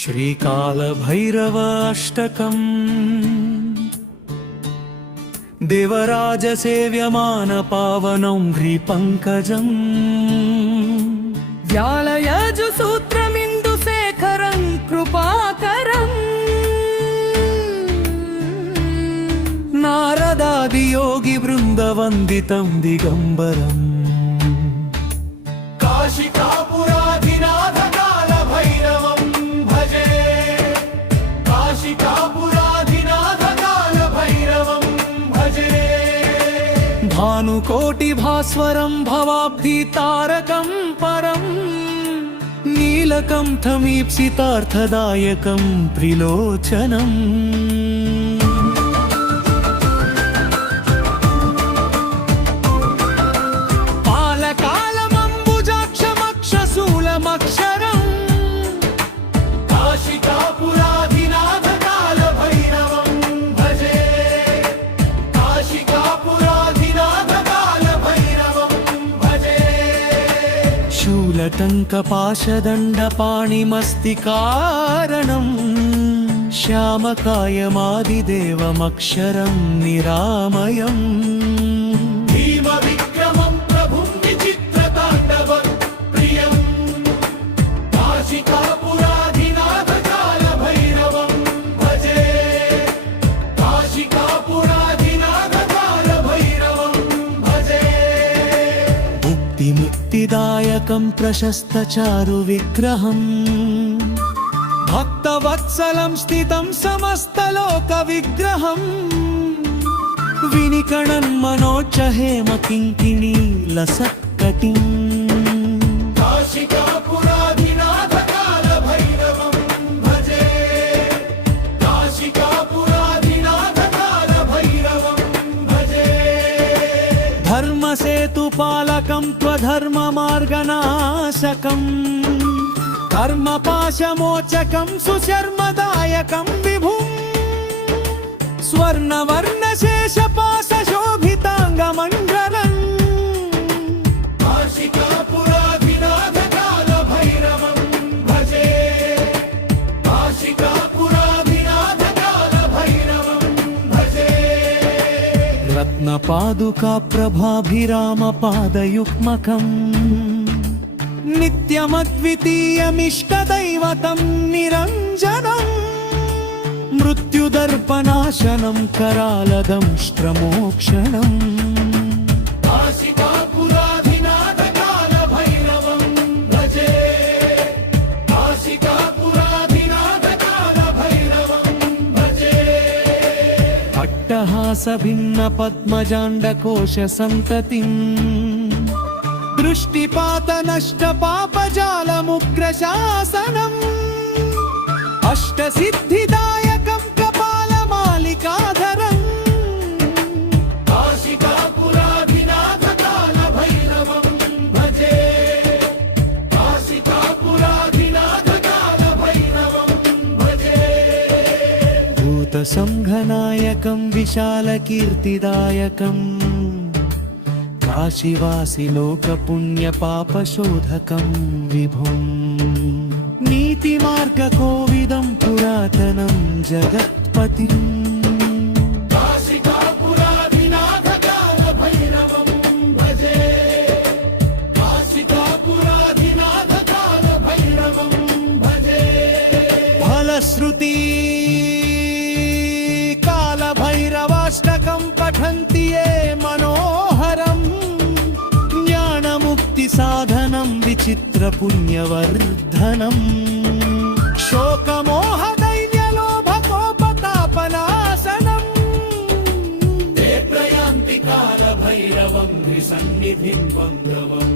श्रीकालभैरव अष्टकम् देवराजसेव्यमानपावनं ह्रीपङ्कजम् व्यालयजुसूत्रमिन्दुशेखरं कृपाकरम् नारदादियोगिवृन्दवन्दितं दिगम्बरम् काशिकापुराधिनाथ कालभैरवं भजे काशिकापुराधिनाथ कालभैरवं भजे भानुकोटिभास्वरं भवाब्धितारकं परं नीलकण्ठमीप्सितार्थदायकं त्रिलोचनम् काशिकापुराधिनाथ कालभैरवं भजे काशिकापुराधिनाथ कालभैरवं भजे शूलटङ्कपाशदण्डपाणिमस्तिकारणम् श्यामकायमादिदेवमक्षरं निरामयम् भीमविक्रमं प्रभुं विचित्रताण्डवं प्रियं काशिकापुराधिनाथ कालभैरवं भजे काशिकापुराधिनाथ कालभैरवं भजे मुक्तिदायकं प्रशस्तचारुविग्रहम् भक्तवत्सलं स्थितं समस्तलोकविग्रहम् विनिकणन् मनोज्जहेमकिङ्किणी लसत्कटिम् काशिकापुराधिनाथ कालभैरवं भजे काशिकापुराधिनाथ कालभैरवं भजे धर्मसेतुपालकं त्वधर्ममार्गनाशकम् कर्मपाशमोचकं सुशर्मदायकं विभुम् स्वर्णवर्णशेषपाशशोभिताङ्गमण्डलम् काशिकापुराधिनाथ कालभैरवं भजे काशिकापुराधिनाथ कालभैरवं भजे रत्नपादुकाप्रभाभिरामपादयुग्मकम् नित्यमद्वितीयमिष्टदैवतं निरञ्जनम् मृत्युदर्पनाशनं करालदंष्ट्रमोक्षणम् काशिकापुराधिनाथ कालभैरवं भजे काशिकापुराधिनाथ कालभैरवं भजे अट्टहासभिन्नपद्मजाण्डकोशसन्ततिम् दृष्टिपातनष्टपापजालमुग्रशासनम् अष्टसिद्धिदायकं कपालमालिकाधरम् काशिकापुराधिनाथ कालभैरवं भजे काशिकापुराधिनाथ कालभैरवं भजे भूतसंघनायकं विशालकीर्तिदायकम् काशीवासिलोकपुण्यपापशोधकं विभुम् नीतिमार्गकोविदं पुरातनं जगत्पतिम् काशिकापुराधिनाथ कालभैरवं भजे काशिकापुराधिनाथ कालभैरवं भजे फलश्रुति कालभैरवाष्टकं पठन्ति ये मनोहरम् ज्ञानमुक्तिसाधनं विचित्रपुण्यवर्धनम् शोकमोहदैन्यलोभकोपतापनाशनम् ते प्रयान्ति कालभैरवं ह्रीसन्निधिं बन्धवम्